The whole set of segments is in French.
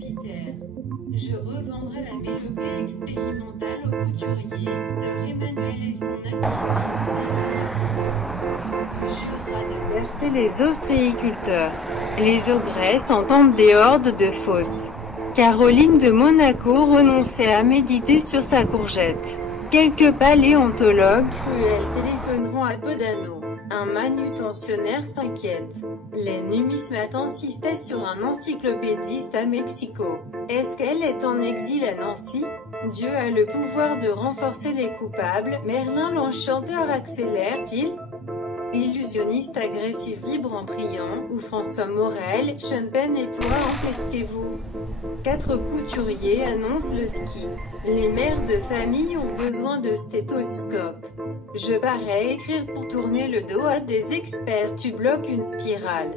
Jupiter. Je revendrai la mélopée expérimentale au couturier, sœur Emmanuel et son assistante. Tu jureras de bercer les ostréiculteurs. Les ogresses entendent des hordes de fausses. Caroline de Monaco renonçait à méditer sur sa courgette. Quelques paléontologues cruels téléphoneront à Podano. Un manutentionnaire s'inquiète. Les numismates insistaient sur un encyclopédiste à Mexico. Est-ce qu'elle est en exil à Nancy? Dieu a le pouvoir de renforcer les coupables. Merlin l'enchanteur accélère-t-il? Illusionniste agressif vibre en priant, ou François Morel, Sean Penn et toi empestez-vous. 4 couturiers annoncent le ski. Les mères de famille ont besoin de stéthoscopes. Je parais écrire pour tourner le dos à des experts. Tu bloques une spirale.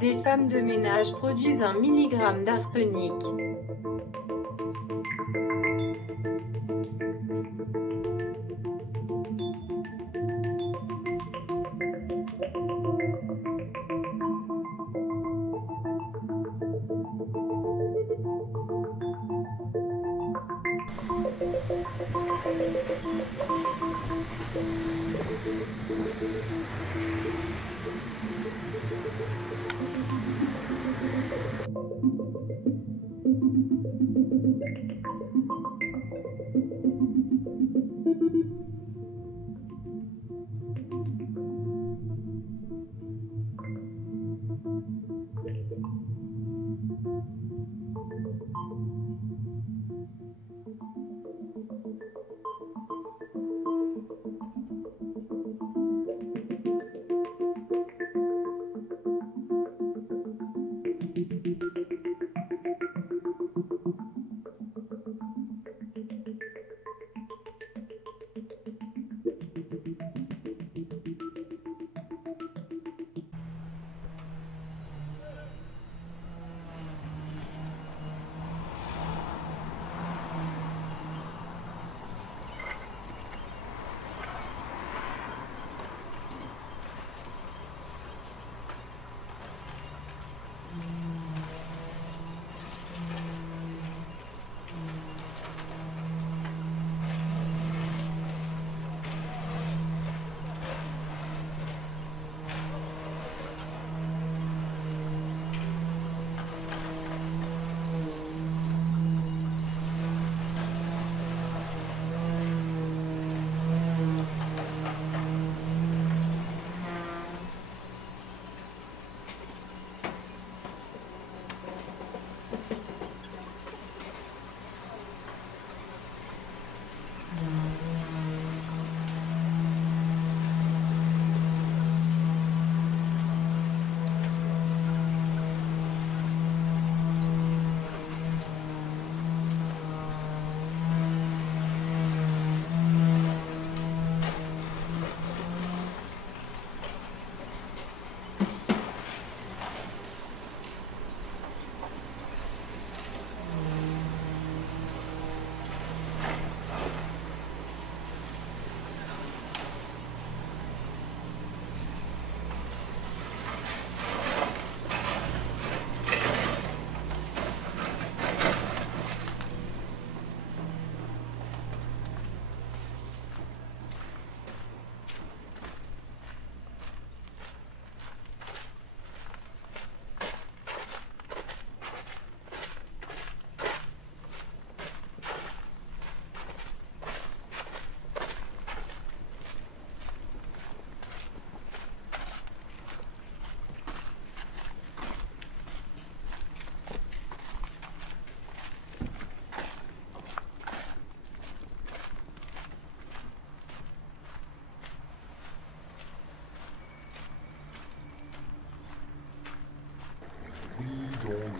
Des femmes de ménage produisent 1 milligramme d'arsenic.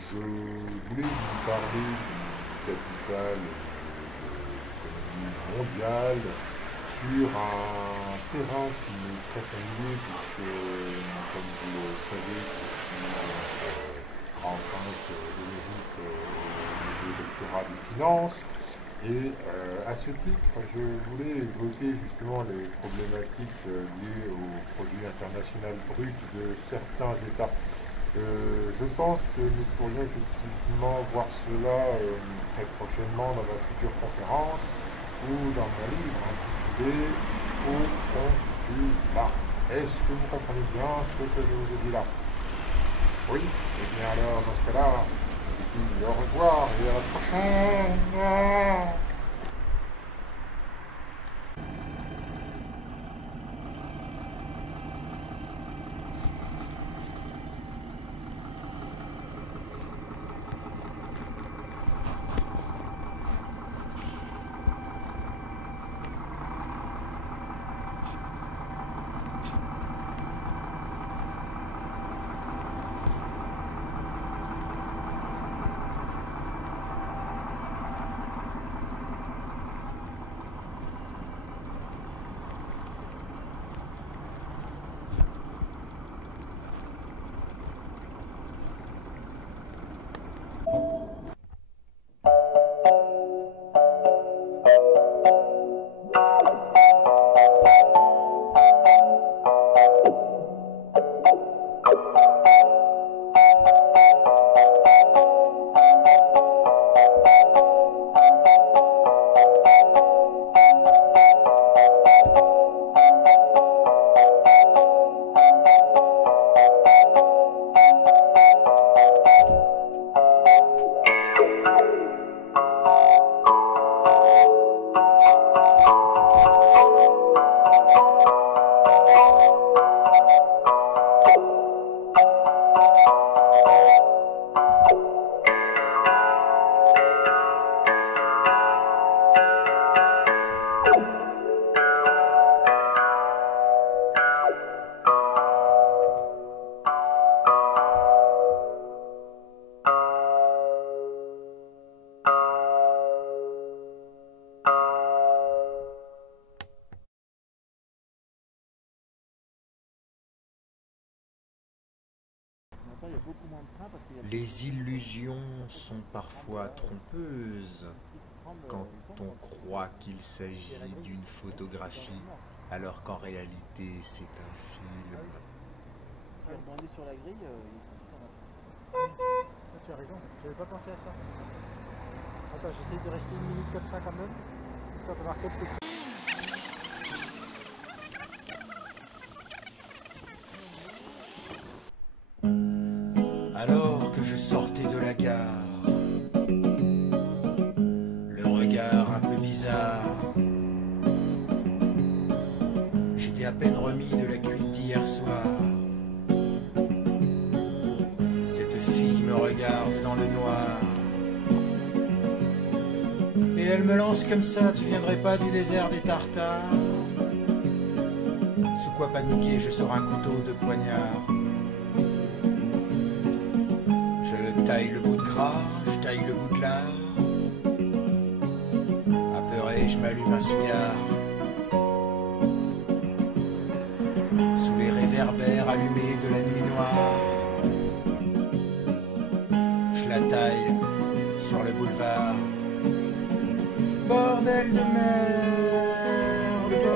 Je voulais vous parler du capital mondial sur un terrain qui m'est très familier puisque, comme vous le savez, je suis en France émérite au niveau doctorat des finances. Et à ce titre, je voulais évoquer justement les problématiques liées au produit international brut de certains États. Je pense que nous pourrions effectivement voir cela très prochainement dans ma future conférence ou dans mon livre intitulé Au consulat. Est-ce que vous comprenez bien ce que je vous ai dit là? Oui? Eh bien alors, dans ce cas-là, je vous dis au revoir et à la prochaine. Les illusions sont parfois trompeuses quand on croit qu'il s'agit d'une photographie, alors qu'en réalité c'est un film. Si on rebondit sur la grille, tu as raison, j'avais pas pensé à ça. Attends, j'essaie de rester une minute comme ça quand même. Ça va avoir quelques... Alors que je sortais de la gare, le regard un peu bizarre, j'étais à peine remis de la cuite d'hier soir. Cette fille me regarde dans le noir, et elle me lance comme ça: tu viendrais pas du désert des Tartares? Sous quoi paniquer, je sors un couteau de poignard. Je taille le bout de gras, je taille le bout de lard. Apeuré, je m'allume un cigare. Sous les réverbères allumés de la nuit noire, je la taille sur le boulevard. Bordel de merde,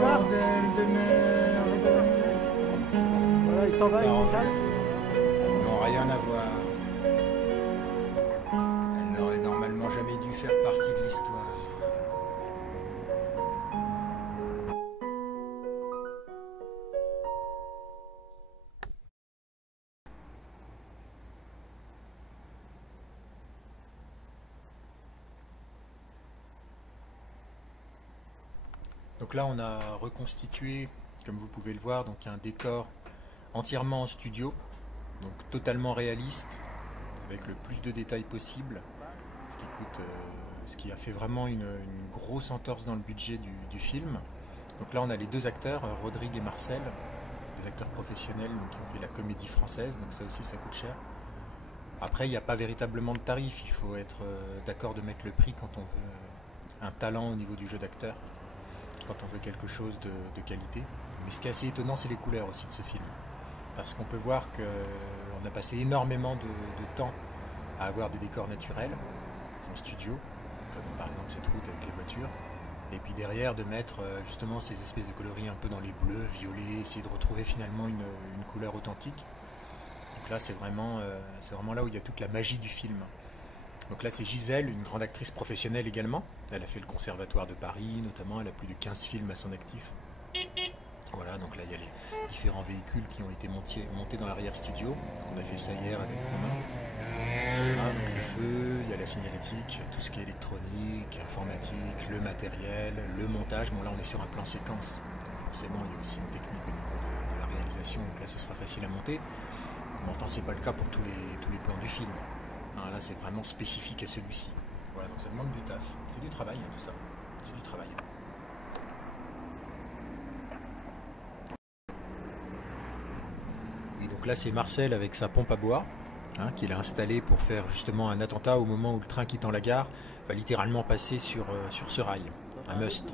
bordel de merde. Voilà, il s'en va, il s'en va. N'ont rien à voir. Elle n'aurait normalement jamais dû faire partie de l'histoire. Donc là, on a reconstitué, comme vous pouvez le voir, donc un décor entièrement en studio, donc totalement réaliste, avec le plus de détails possible, ce qui a fait vraiment une grosse entorse dans le budget du film. Donc là, on a les deux acteurs, Rodrigue et Marcel, des acteurs professionnels donc, qui ont fait la comédie française, donc ça aussi, ça coûte cher. Après, il n'y a pas véritablement de tarif, il faut être d'accord de mettre le prix quand on veut un talent au niveau du jeu d'acteur, quand on veut quelque chose de qualité. Mais ce qui est assez étonnant, c'est les couleurs aussi de ce film. Parce qu'on peut voir qu'on a passé énormément de temps à avoir des décors naturels en studio, comme par exemple cette route avec les voitures, et puis derrière de mettre justement ces espèces de coloris un peu dans les bleus, violets, essayer de retrouver finalement une couleur authentique. Donc là, c'est vraiment là où il y a toute la magie du film. Donc là, c'est Gisèle, une grande actrice professionnelle également. Elle a fait le Conservatoire de Paris, notamment. Elle a plus de 15 films à son actif. Voilà, donc là, il y a les différents véhicules qui ont été montés dans l'arrière-studio. On a fait ça hier avec Romain. Voilà, donc le feu, il y a la signalétique, tout ce qui est électronique, informatique, le matériel, le montage. Bon, là, on est sur un plan séquence. Donc forcément, il y a aussi une technique au niveau de la réalisation. Donc là, ce sera facile à monter. Mais enfin, c'est pas le cas pour tous les plans du film. Là, c'est vraiment spécifique à celui-ci. Voilà, donc ça demande du taf. C'est du travail, tout ça. C'est du travail. Oui, donc là, c'est Marcel avec sa pompe à bois, qu'il a installée pour faire justement un attentat au moment où le train quittant la gare va littéralement passer sur ce rail. Un must.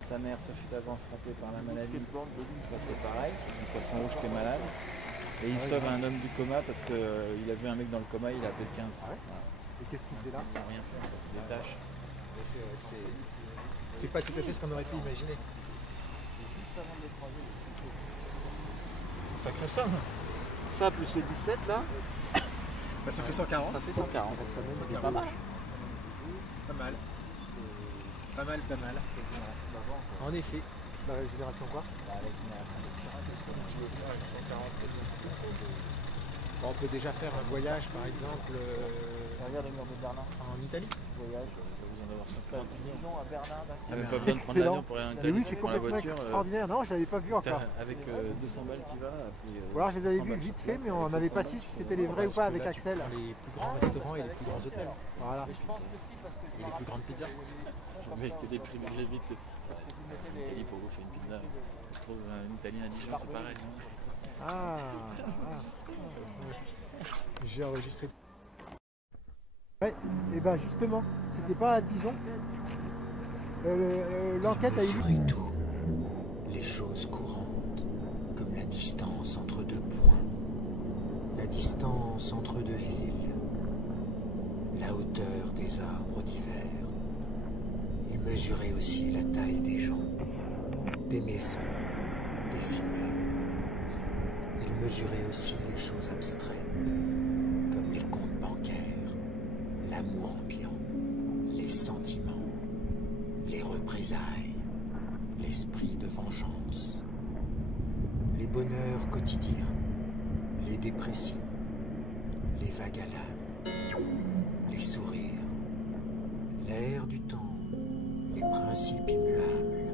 Sa mère se fut avant frappée par la maladie. Ça c'est pareil, c'est son poisson rouge qui est malade. Et il sauve un homme du coma parce qu'il a vu un mec dans le coma, il a appelé le 15. Voilà. Et qu'est-ce qu'il faisait là? Ils n'ont rien fait, c'est des tâches. C'est pas tout à fait ce qu'on aurait pu imaginer. Juste avant de les croiser. Sacré somme. Ça plus les 17 là, Bah, ça fait 140. ça fait 140. C'est pas mal. Pas mal. Pas mal, pas mal. En effet. La génération quoi? La génération de Chirac, Qu'est-ce que tu veux faire avec 140? Bon, on peut déjà faire un voyage, par exemple, regarde le mur de Berlin. en Italie. Voyage, vous en avoir 5 places. Dijon à Berlin. Ah, T'as même pas besoin de prendre l'avion pour aller en Mais Italie. oui, c'est Tu prends la complètement voiture. extraordinaire. Non, je l'avais pas vu encore. Avec 200 balles, tu vas. Ou alors je les avais vus vite fait, mais on n'avait pas su si c'était les vrais ou pas avec Axel. Les plus grands restaurants et les plus grands hôtels. Voilà. Et les plus grandes pizzas. Mais que des prix de vite, c'est. En Italie, pour vous faire une pizza, je trouve un Italien à Dijon, c'est pareil. Ah, J'ai enregistré. ouais, et ben justement, c'était pas à Dijon. L'enquête a eu lieu. Mesurer tout, les choses courantes, comme la distance entre deux points, la distance entre deux villes, la hauteur des arbres d'hiver. Il mesurait aussi la taille des gens, des maisons, des immeubles. Il mesurait aussi les choses abstraites, comme les comptes bancaires, l'amour ambiant, les sentiments, les représailles, l'esprit de vengeance, les bonheurs quotidiens, les dépressions, les vagues à l'âme, les sourires, l'air du temps, les principes immuables,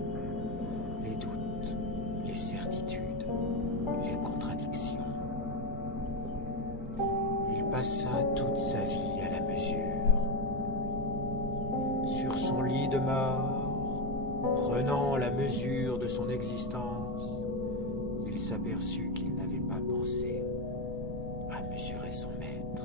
les doutes, les certitudes, les contradictions. Il passa toute sa vie à la mesure. Sur son lit de mort, prenant la mesure de son existence, il s'aperçut qu'il n'avait pas pensé à mesurer son maître.